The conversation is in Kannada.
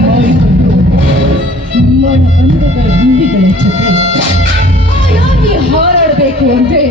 ಮಾಡಿಕೊಂಡು ನಿಮ್ಮ ಬಂಧದ ಗುಂಡಿಗಳ ಜೊತೆ ಹಾರಾಡಬೇಕು ಅಂದರೆ